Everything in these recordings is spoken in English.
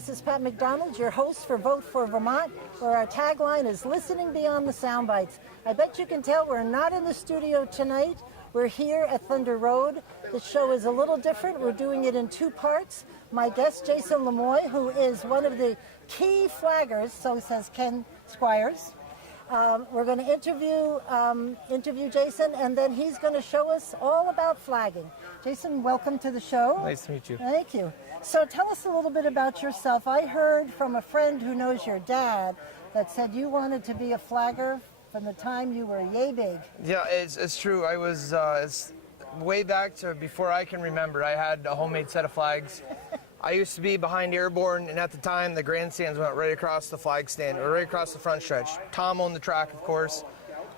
This is Pat McDonald, your host for Vote for Vermont, where our tagline is Listening Beyond the Soundbites. I bet you can tell we're not in the studio tonight. We're here at Thunder Road. The show is a little different. We're doing it in two parts. My guest, Jason Lemoy, who is one of the key flaggers, so says Ken Squires. We're going to interview Jason, and then he's going to show us all about flagging. Jason, welcome to the show. Nice to meet you. Thank you. So tell us a little bit about yourself. I heard from a friend who knows your dad that said you wanted to be a flagger from the time you were yay big. Yeah, it's true. I was it's way back to before I can remember. I had a homemade set of flags. I used to be behind Airborne, and at the time, the grandstands went right across the flag stand, or right across the front stretch. Tom owned the track, of course.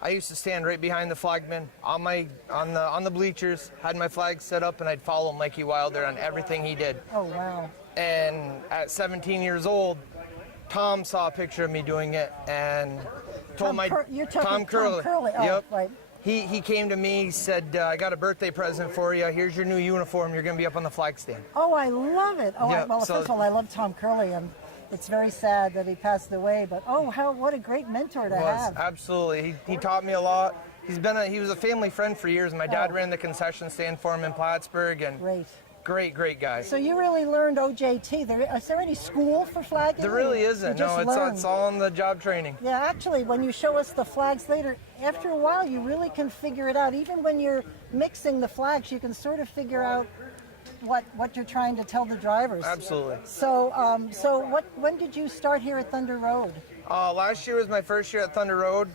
I used to stand right behind the flagman on the bleachers, had my flag set up, and I'd follow Mikey Wilder on everything he did. Oh, wow. And at 17 years old, Tom saw a picture of me doing it and told Tom Curley. Oh, yep. Right. He came to me, said, I got a birthday present for you. Here's your new uniform. You're going to be up on the flag stand. Oh, I love it. Oh, Yeah, first of all, I love Tom Curley, and it's very sad that he passed away. But what a great mentor to have. Absolutely. He taught me a lot. He was a family friend for years. My dad ran the concession stand for him in Plattsburgh, and great guy. So you really learned OJT. Is there any school for flagging? There really isn't. No, it's all on the job training. Yeah, actually, when you show us the flags later, after a while, you really can figure it out. Even when you're mixing the flags, you can sort of figure out what you're trying to tell the drivers. Absolutely. So, when did you start here at Thunder Road? Last year was my first year at Thunder Road.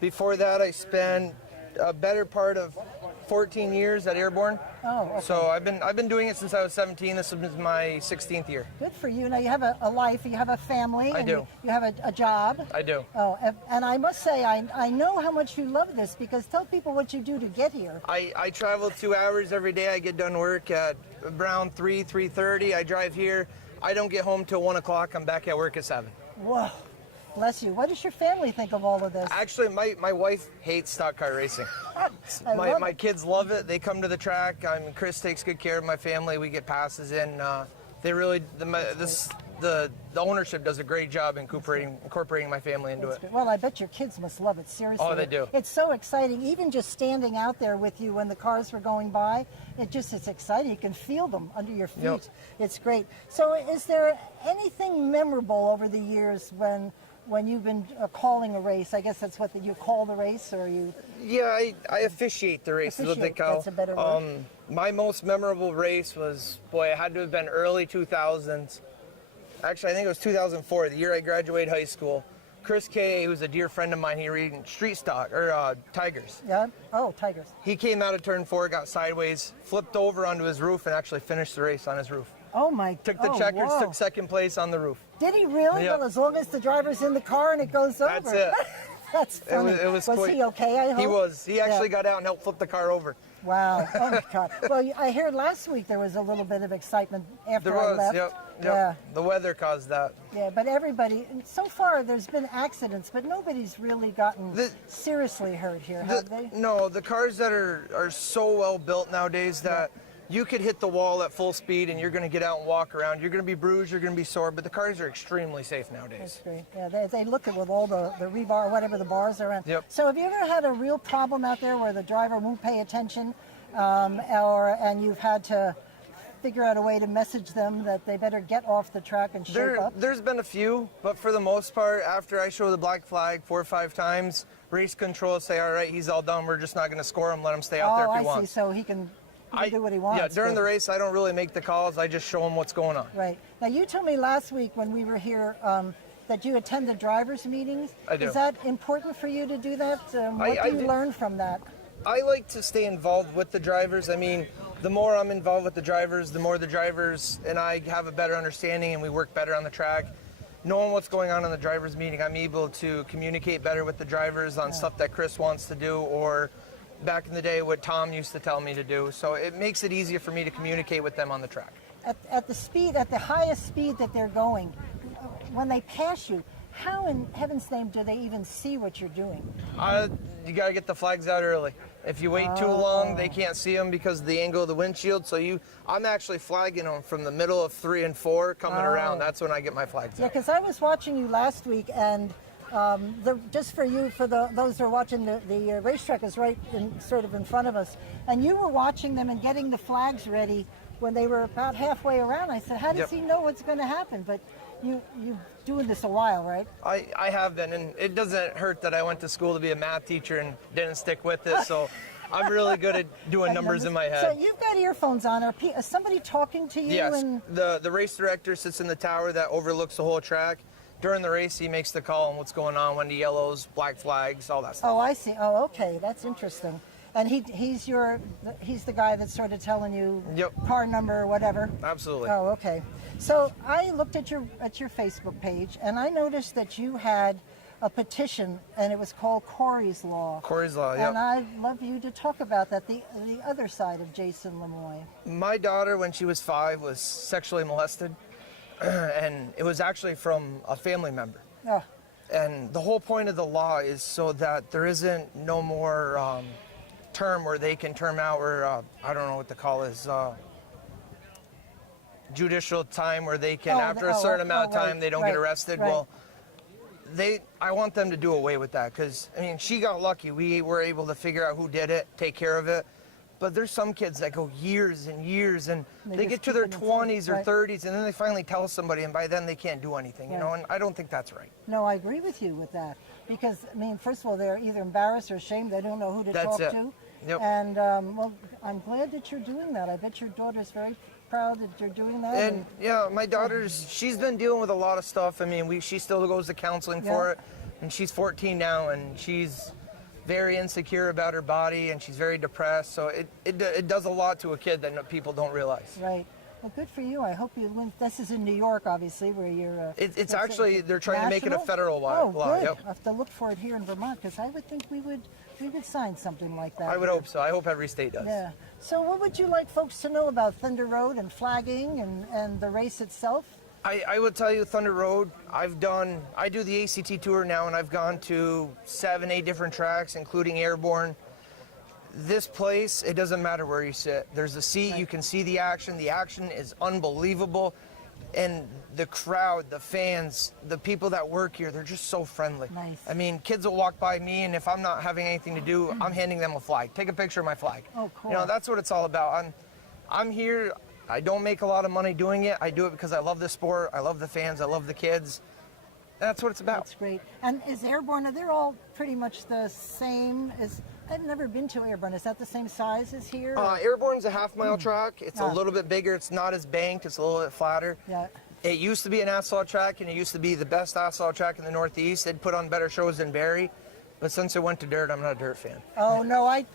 Before that, I spent a better part of 14 years at Airborne. Oh, okay. So I've been doing it since I was 17. This is my 16th year. Good for you. Now you have a life, you have a family. I do. You have a job. I do. Oh, and I must say, I know how much you love this, because tell people what you do to get here. I travel 2 hours every day. I get done work at around 3:30. I drive here. I don't get home till 1 o'clock. I'm back at work at 7. Whoa. Bless you. What does your family think of all of this? Actually, my wife hates stock car racing. My kids love it. They come to the track. Chris takes good care of my family. We get passes in. They really, the ownership does a great job incorporating my family into it. Well, I bet your kids must love it, seriously. Oh, they do. It's so exciting. Even just standing out there with you when the cars were going by, it's exciting. You can feel them under your feet. Yep. It's great. So is there anything memorable over the years when you've been calling a race? I guess that's what you call the race, or you... Yeah, I officiate the race, is what they call. That's a better word. My most memorable race was, it had to have been early 2000s. Actually, I think it was 2004, the year I graduated high school. Chris Kay, who's a dear friend of mine, he ran street stock, or Tigers. Yeah? Oh, Tigers. He came out of turn 4, got sideways, flipped over onto his roof, and actually finished the race on his roof. Oh my! Took the checkers, took second place on the roof. Did he really? Yep. Well, as long as the driver's in the car and it goes over. That's it. That's funny. Was he okay, I hope? He was. He actually got out and helped flip the car over. Wow. Oh my God. Well, I heard last week there was a little bit of excitement after I left. Yep. Yeah. The weather caused that. Yeah, but everybody, so far there's been accidents, but nobody's really gotten seriously hurt here, have they? No, the cars that are so well built nowadays that you could hit the wall at full speed and you're going to get out and walk around. You're going to be bruised, you're going to be sore, but the cars are extremely safe nowadays. That's great. Yeah, they look at with all the rebar, whatever the bars are in. Yep. So have you ever had a real problem out there where the driver won't pay attention, and you've had to figure out a way to message them that they better get off the track and shape up? There's been a few, but for the most part, after I show the black flag 4 or 5 times, race control say, all right, he's all done, we're just not going to score him, let him stay out there if he wants. I see, so he can do what he wants. Yeah, during the race, I don't really make the calls. I just show him what's going on. Right. Now, you told me last week when we were here that you attend the drivers' meetings. I do. Is that important for you to do that? What do you learn from that? I like to stay involved with the drivers. I mean, the more I'm involved with the drivers, the more the drivers and I have a better understanding and we work better on the track. Knowing what's going on in the drivers' meeting, I'm able to communicate better with the drivers on stuff that Chris wants to do, or back in the day what Tom used to tell me to do. So it makes it easier for me to communicate with them on the track. At the highest speed that they're going, when they pass you, how in heaven's name do they even see what you're doing? You got to get the flags out early. If you wait too long, they can't see them because of the angle of the windshield. So I'm actually flagging them from the middle of 3 and 4 coming around. That's when I get my flags Yeah, out. because I was watching you last week, and just for you, those who are watching, the racetrack is right sort of in front of us, and you were watching them and getting the flags ready when they were about halfway around. I said, how does he know what's going to happen? But you've doing this a while, right? I have been, and it doesn't hurt that I went to school to be a math teacher and didn't stick with it, so I'm really good at doing numbers in my head. So you've got earphones on. Is somebody talking to you? Yes, the race director sits in the tower that overlooks the whole track. During the race, he makes the call on what's going on, when the yellows, black flags, all that stuff. Oh, I see. Oh, okay, that's interesting. And he's the guy that's sort of telling you car number or whatever. Absolutely. Oh, okay. So I looked at your Facebook page, and I noticed that you had a petition, and it was called Corey's Law. Corey's Law, yep. And I'd love you to talk about that, the other side of Jason Lemoy. My daughter, when she was 5, was sexually molested, and it was actually from a family member. Oh. And the whole point of the law is so that there isn't no more term where they can term out, or I don't know what the call is, judicial time where they can, after a certain amount of time, they don't get arrested. Right. Well, I want them to do away with that, because, I mean, she got lucky. We were able to figure out who did it, take care of it. But there's some kids that go years and years, and they get to their 20s or 30s, and then they finally tell somebody, and by then they can't do anything, you know, and I don't think that's right. No, I agree with you with that. Because, I mean, first of all, they're either embarrassed or ashamed. They don't know who to talk to. Yep. And, well, I'm glad that you're doing that. I bet your daughter's very proud that you're doing that. And yeah, my daughter's, she's been dealing with a lot of stuff. I mean, she still goes to counseling for it, and she's 14 now, and she's very insecure about her body, and she's very depressed. So it does a lot to a kid that people don't realize. Right. Well, good for you. I hope you win. This is in New York, obviously, where you're... It's actually, they're trying to make it a federal law. Oh, good. Yep. I have to look for it here in Vermont, because I would think we would sign something like that. I would hope so. I hope every state does. Yeah. So what would you like folks to know about Thunder Road and flagging and the race itself? I would tell you, Thunder Road, I do the ACT tour now, and I've gone to 7, 8 different tracks, including Airborne. This place, it doesn't matter where you sit. There's a seat, you can see the action. The action is unbelievable. And the crowd, the fans, the people that work here, they're just so friendly. Nice. I mean, kids will walk by me, and if I'm not having anything to do, I'm handing them a flag. Take a picture of my flag. Oh, cool. You know, that's what it's all about. I'm here. I don't make a lot of money doing it. I do it because I love the sport. I love the fans. I love the kids. That's what it's about. That's great. And is Airborne, they're all pretty much the same as... I've never been to Airborne. Is that the same size as here? Airborne's a half-mile track. It's a little bit bigger. It's not as banked. It's a little bit flatter. Yeah. It used to be an asphalt track, and it used to be the best asphalt track in the Northeast. They'd put on better shows than Barrie. But since it went to dirt, I'm not a dirt fan. Oh, no, I'll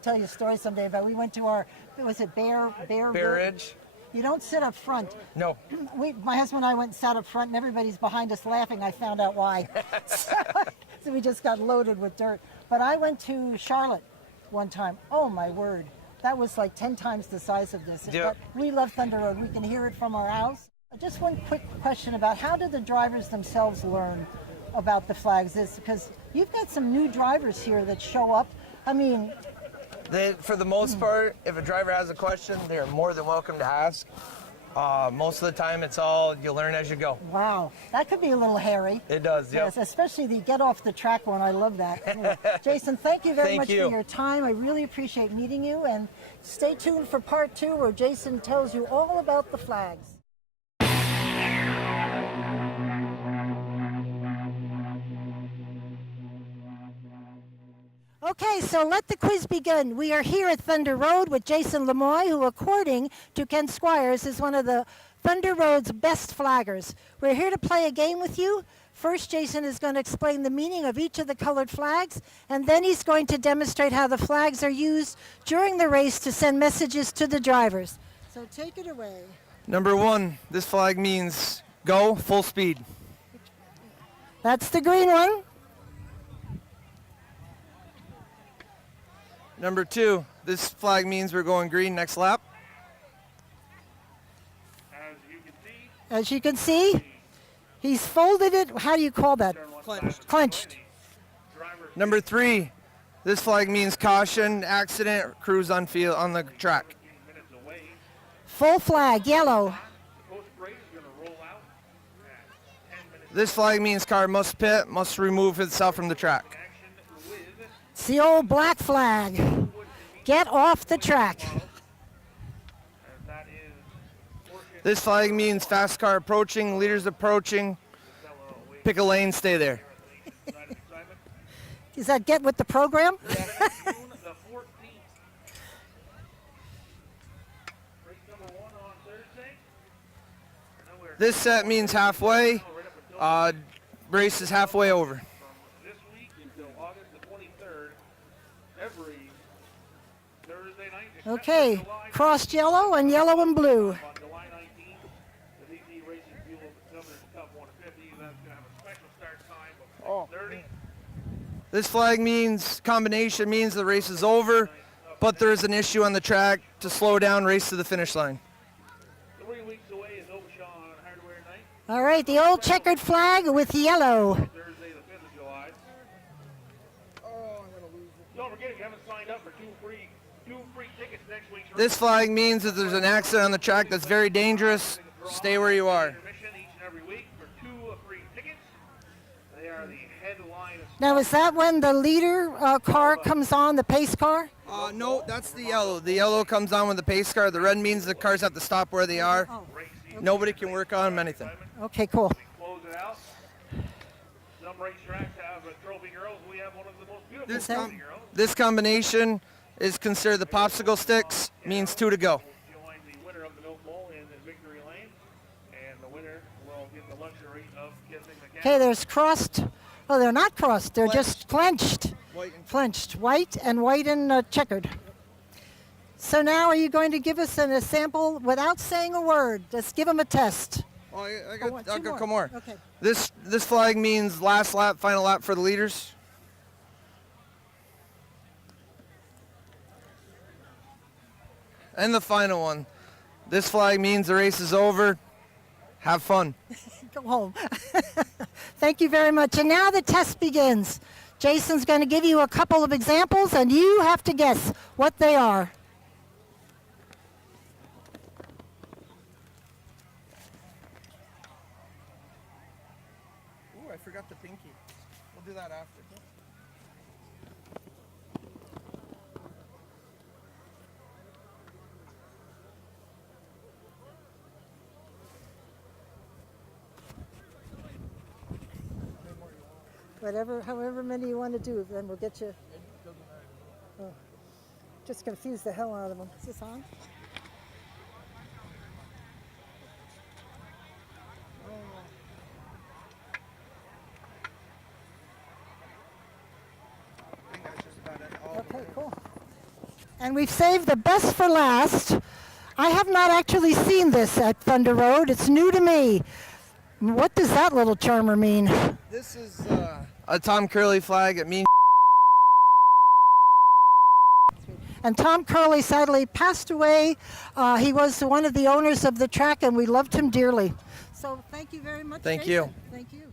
tell you a story someday about, we went to was it Bear Ridge? You don't sit up front. No. My husband and I went and sat up front, and everybody's behind us laughing. I found out why. So we just got loaded with dirt. But I went to Charlotte one time. Oh, my word. That was like 10 times the size of this. Yep. But we love Thunder Road. We can hear it from our house. Just one quick question about how did the drivers themselves learn about the flags? Is because you've got some new drivers here that show up. I mean... For the most part, if a driver has a question, they're more than welcome to ask. Most of the time, it's all you learn as you go. Wow, that could be a little hairy. It does, yes. Especially the get off the track one. I love that. Jason, thank you very much for your time. I really appreciate meeting you. And stay tuned for part 2, where Jason tells you all about the flags. Okay, so let the quiz begin. We are here at Thunder Road with Jason Lemoy, who, according to Ken Squires, is one of the Thunder Road's best flaggers. We're here to play a game with you. First, Jason is going to explain the meaning of each of the colored flags, and then he's going to demonstrate how the flags are used during the race to send messages to the drivers. So take it away. Number 1, this flag means go, full speed. That's the green one. Number 2, this flag means we're going green next lap. As you can see, he's folded it. How do you call that? Clenched. Clenched. Number 3, This flag means caution, accident, crews on the track. Full flag, yellow. This flag means car must pit, must remove itself from the track. It's the old black flag. Get off the track. This flag means fast car approaching, leaders approaching, pick a lane, stay there. Does that get with the program? This set means halfway. Race is halfway over. This week until August the 23rd, every Thursday night. except Okay, for July crossed yellow and yellow and blue. On July 19th, the VP Racing Fuel Governor's Cup 150. That's going to have a special start time of 6:30. This flag means, combination means the race is over, but there is an issue on the track to slow down, race to the finish line. 3 weeks away is Obashan Hardware Night, All right, the old checkered flag with yellow. Thursday the 5th of July. Don't forget, if you haven't signed up for two free tickets next week's race, This flag means that there's an accident on the track that's very dangerous. Stay where you are. admission each and every week for 2 free tickets. They are the headline. Now, is that when the leader car comes on, the pace car? No, that's the yellow. The yellow comes on with the pace car. The red means the cars have to stop where they are. Nobody can work on them, anything. Okay, cool. Close it out. Some racetracks have trophy girls. We have one of the most beautiful This, trophy girls. this combination is considered the popsicle sticks, means 2 to go. Join the winner of the Milk Bowl in Victory Lane, and the winner will get the luxury of kissing the cat. Okay, there's crossed. Oh, they're not crossed. They're just clenched. Clenched, white and checkered. So now are you going to give us a sample without saying a word? Just give them a test. Oh, I Oh, got, what, I'll two go more? come more. Okay. This flag means last lap, final lap for the leaders. And the final one. This flag means the race is over. Have fun. Go home. Thank you very much. And now the test begins. Jason's going to give you a couple of examples, and you have to guess what they are. Ooh, I forgot the pinky. We'll do that after. However many you want to do, then we'll get you. Oh, just confuse the hell out of them. Is this on? I think that's just about it. Okay, cool. And we've saved the best for last. I have not actually seen this at Thunder Road. It's new to me. What does that little charmer mean? This is a Tom Curley flag. It means And Tom Curley sadly passed away. He was one of the owners of the track, and we loved him dearly. So thank you very much, Thank Jason. you. Thank you.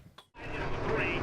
Three.